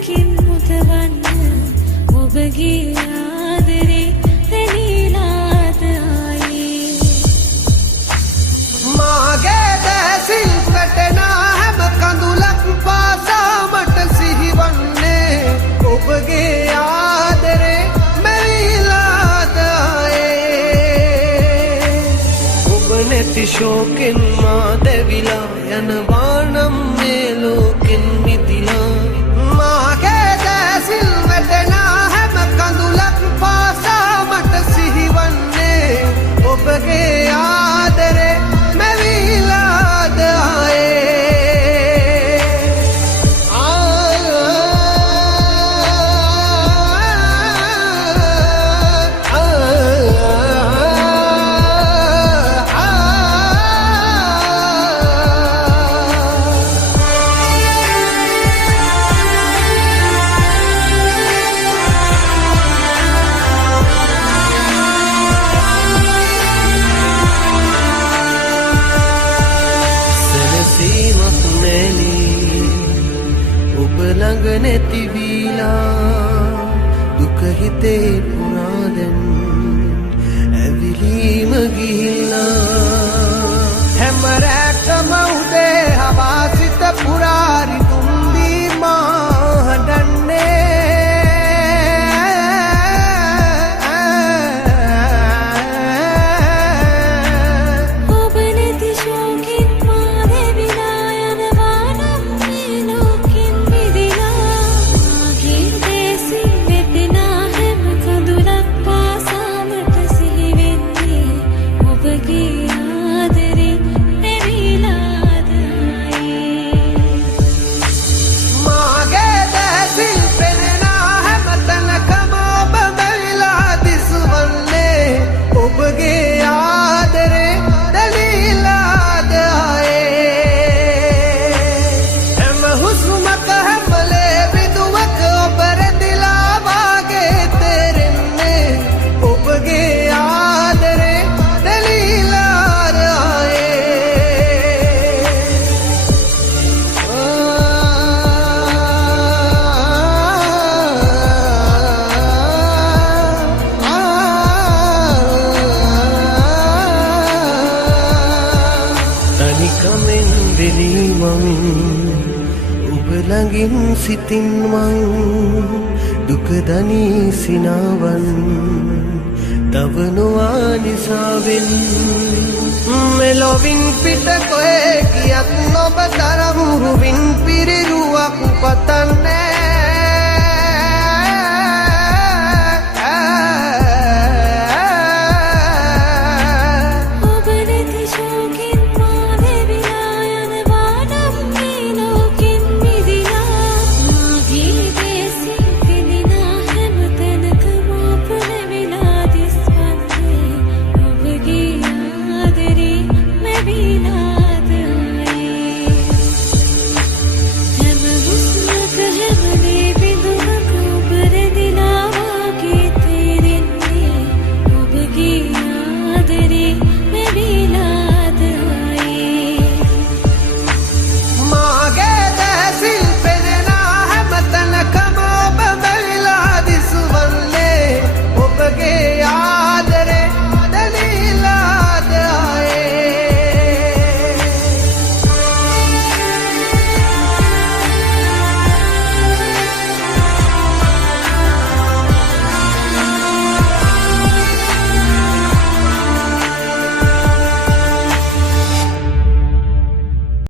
හුස්මකින් මුදවන්න ඔබගේ ආදරේ දැනීලාද ආයේ මාගේ දැසිල් වැටෙනා හැම කඳුලක් පාසා මට සිහිවන්නේ ඔබගේ ආදරේ මැවිලාද ආයේ ඔබ නැති ශෝකෙන් මා දැවිලා යනවා නම් මේ ලෝකෙන් මිදිලා මාගේ දැසිල් වැටෙනා හැම කඳුලක් පාසා මට සිහිවන්නේ ඔබගේ ආදරේ මැවිලාද සැනසීමක් නැලී ඔබ ළඟ නැති වීලා දුක හිතේ පුරා දැන් ඇවිලීම ගිහිල්ලා හැම රැකම උදේ හවා සිත පුරාරි තුම්බී මා හඬන්නේ ඔබ නැති ශෝකෙන් මා දැවිලා යනවා නම් මේ ලෝකෙන් මිදිලා මාගේ දැසින් වැටෙනා හැම කඳුලක් පාසා මට සිහිවෙන්නේ ඔබගේ ආදරේ දැනීලාද ආයේ මාගේ දැසිල් පෙනෙනා හැම තැනකම ඔබ මැවිලා දිසුවන්නේ ඔබගේ ආදරේ දැනීලාද ආයේ හැම හුස්මක හැම ලේබිදුවක ඔබ රැඳිලා වාගේ තේරෙන්නේ ඔබගේ ආදරේ දැනීලාද තනිකමෙන් වෙලී මං ඔබ ළඟින් සිටින් මං දුක දනී සිනාවන් තවනවා නිසාවෙන් මෙලොවින් පිට කොහේ ගියත් ඔබ තරම් රුවින් පිරිරුවක් පතන්නේ